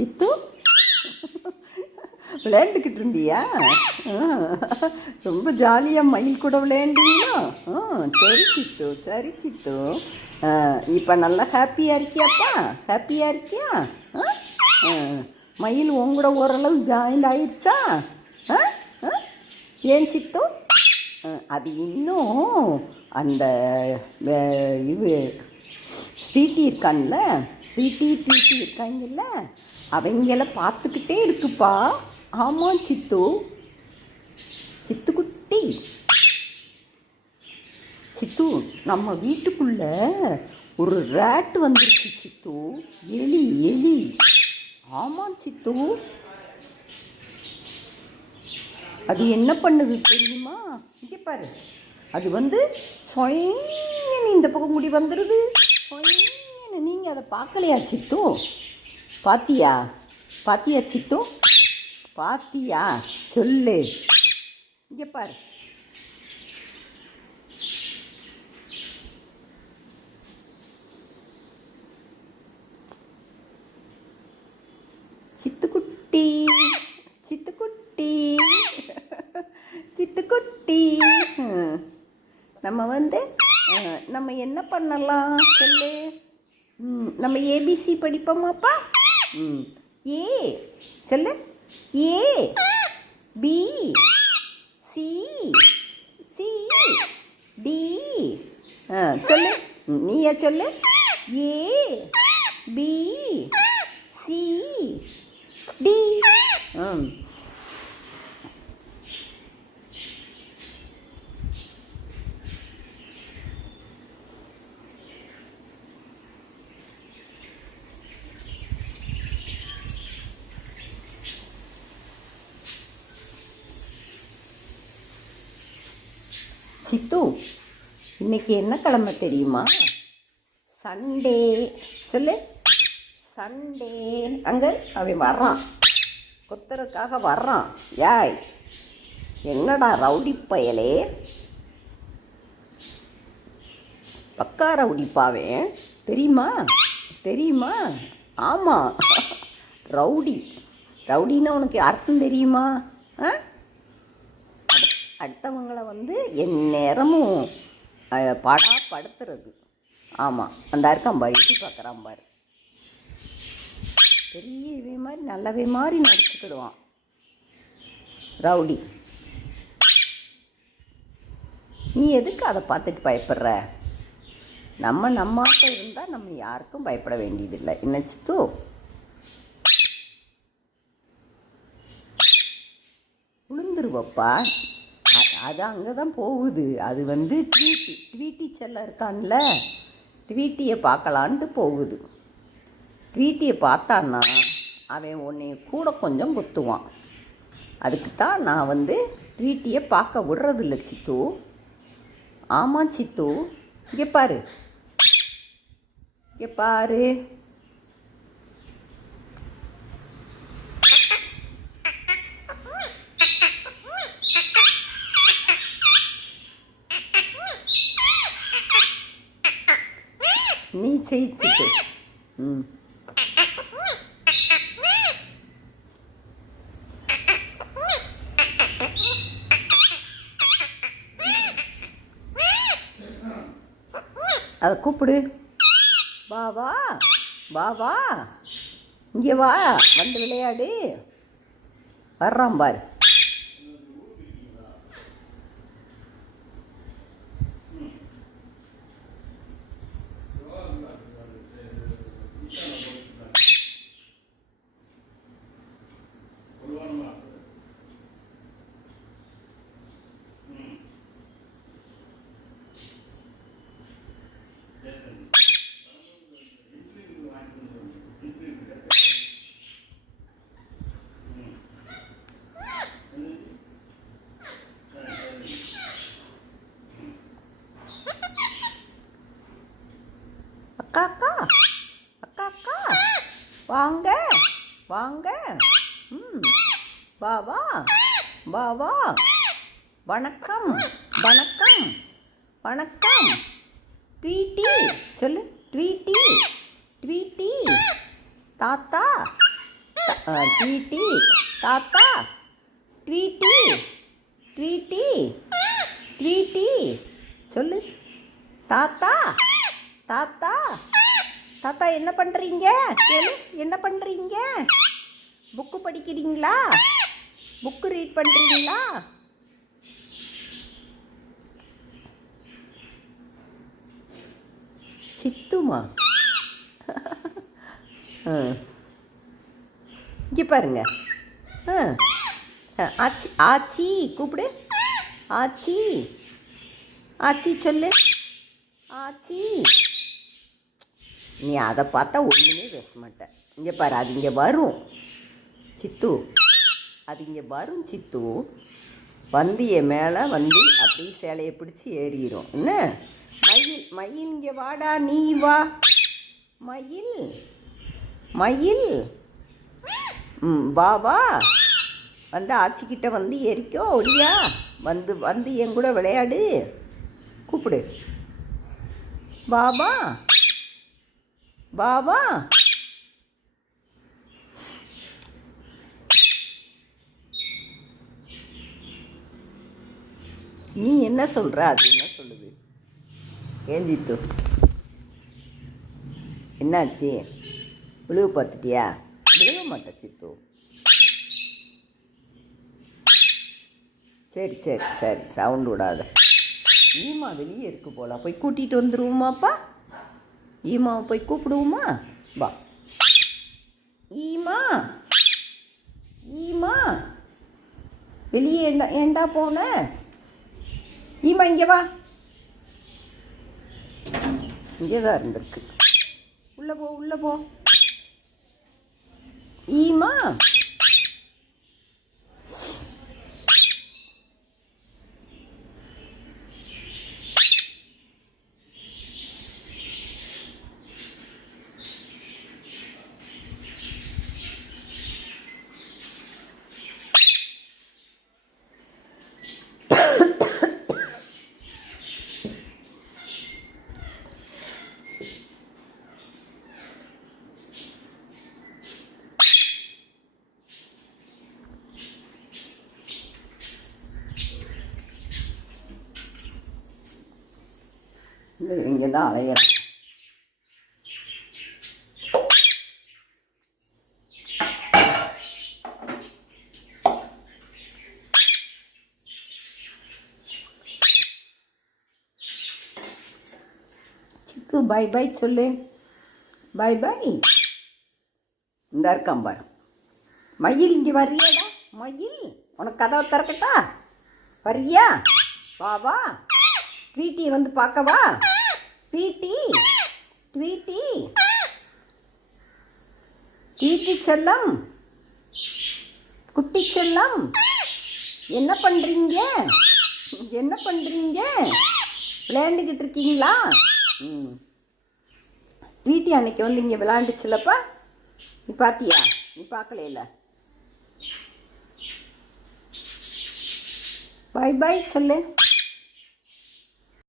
சித்து விளையாண்டுக்கிட்டு இருந்தியா? ஆ, ரொம்ப ஜாலியாக மயில் கூட விளையாண்டீங்களா? ஆ சரி சித்து சரி சித்து. இப்போ நல்லா ஹாப்பியாக இருக்கியாப்பா? ஹாப்பியாக இருக்கியா? ஆ? ஆ, மயில் உங்கூட ஓரளவு ஜாயின் ஆயிடுச்சா ஆ? ஆ? ஏன் சித்து? ஆ, அது இன்னும் அந்த இது சீட்டி இருக்கான்ல? ஸ்வீட்டி ட்வீட்டி இருக்காங்கல்ல? அவங்கள பார்த்துக்கிட்டே இருக்குப்பா. ஆமாம் சித்து. சித்துக்குட்டி. சித்து நம்ம வீட்டுக்குள்ள ஒரு ரேட் வந்துருச்சு சித்து. எலி எலி. ஆமாம் சித்து. அது என்ன பண்ணுது தெரியுமா? இங்கே பாரு. அது வந்து சொயன்னு இந்த பக்கம் முடி வந்துடுது சொயன்னு. நீங்கள் அதை பார்க்கலையா சித்து? பாத்தியா? பாத்தியா சித்து? பாத்தியா? சொல்லு. இங்கே பாரு. சித்துக்குட்டி சித்துக்குட்டி சித்துக்குட்டி. ஹம். நம்ம வந்து நம்ம என்ன பண்ணலாம்? சொல்லு. நம்ம ஏபிசி படிப்போமாப்பா? ம் ஏ சொல்லு A B C C D ஆ சொல்லு ம், நீயா சொல்லு ஏ பி சி டி ம் சித்து இன்னைக்கு என்ன கிழமை தெரியுமா? சண்டே சொல்லு. சண்டே அங்கே அவன் வர்றான். கொத்துறதுக்காக வர்றான். யாய் என்னடா ரவுடி பயலே? பக்கா ரவுடிப்பாவே தெரியுமா? தெரியுமா? ஆமாம் ரவுடி. ரவுடின்னா உனக்கு அர்த்தம் தெரியுமா? ஆ? அடுத்தவங்களை வந்து என் நேரமும் பாடா படுத்துறது ஆமாம் அந்த இருக்கான் பாரு எட்டி பார்க்குறான் பாரு. பெரிய இவை மாதிரி நல்லவே மாதிரி நடிச்சுக்கிடுவான். ரவுடி. நீ எதுக்கு அதை பார்த்துட்டு பயப்படுற? நம்ம நம்மாட்ட இருந்தால் நம்ம யாருக்கும் பயப்பட வேண்டியதில்லை. என்ன சித்து? உளுந்துருவப்பா. அது அங்கே தான் போகுது. அது வந்து ட்வீட்டி. ட்வீட்டி செல்ல இருக்கான்ல. ட்வீட்டியை பார்க்கலான்ட்டு போகுது. ட்வீட்டியை பார்த்தான்னா அவன் உன்னை கூட கொஞ்சம் குத்துவான். அதுக்கு தான் நான் வந்து ட்வீட்டியை பார்க்க விடுறதில்ல சித்து. ஆமாம் சித்து. இங்கே பாரு. இங்கே பாரு. ஜெயிச்சிட்டு ம். அதை கூப்பிடு. வா வா. வா வா. இங்கே வா. வந்து விளையாடு. வர்றான் பாரு. வாங்க. ம். வா வா. வா வா. வணக்கம். வணக்கம். வணக்கம். ட்வீட்டி. சொல்லு. ட்வீட்டி. ட்வீட்டி. தாத்தா. ட்வீட்டி. தாத்தா. ட்வீட்டி. ட்வீட்டி. ட்வீட்டி. சொல்லு. தாத்தா. தாத்தா. தாத்தா என்ன பண்ணுறீங்க கேளு என்ன பண்ணுறீங்க புக்கு படிக்கிறீங்களா? புக்கு ரீட் பண்ணுறீங்களா சித்துமா? ஆ. இங்கே பாருங்க. ஆ. ஆ, ஆச்சி ஆச்சி கூப்பிடு. ஆச்சி. ஆச்சி சொல்லு. ஆச்சி. நீ அதை பார்த்தா ஒன்றுமே பேச மாட்டேன் இங்கே பாரு அது இங்கே வரும். சித்து. அது இங்கே வரும் சித்து வந்து என் மேலே வந்து அப்படியே சேலையை பிடிச்சி ஏறிடும் என்ன? மயில் மயில் இங்கே வாடா நீ வா. மயில் மயில். ம் வா வா. வந்து ஆச்சிக்கிட்ட வந்து ஏறிக்கோ ஒடியா வந்து வந்து என் கூட விளையாடு. கூப்பிடு. பாபா பாபா நீ என்ன சொல்கிற அது என்ன சொல்லுது? ஏன் ஜித்து? என்னாச்சு? விழுவு பார்த்துட்டியா? விழுவ மாட்டேன் சித்து சரி சரி சரி சவுண்ட் விடாத. ஈமா வெளியே இருக்கு போல. போய் கூட்டிகிட்டு வந்துடுவோமாப்பா ஈமாவை போய் கூப்பிடுவோமா? வா. ஈமா? ஈமா? வெளியே ஏண்டா ஏண்டா போன? ஈமா இங்கே வா. இங்கே தான் இருந்திருக்கு. உள்ளே போ உள்ளே போ. ஈமா. இங்கே தான் அலையிறேன். சிக்கு பை பை சொல்லு. பை பை இந்த இருக்கான் பாரு. மயில் இங்கே வர்றியாடா. மயில் உனக்கு கதவை திறக்கட்டா? வர்றியா? வா வா. ட்வீட்டி வந்து பார்க்கவா? ட்வீட்டி ட்வீட்டி ட்வீட்டி செல்லம். குட்டி செல்லம். என்ன பண்ணுறீங்க என்ன பண்ணுறீங்க விளையாண்டுக்கிட்டு இருக்கீங்களா? ம். வீட்டி அன்னைக்கு வந்து இங்கே விளையாண்டுச்சுலப்பா நீ பார்த்தியா நீ பார்க்கலையில? பை பை சொல்லு.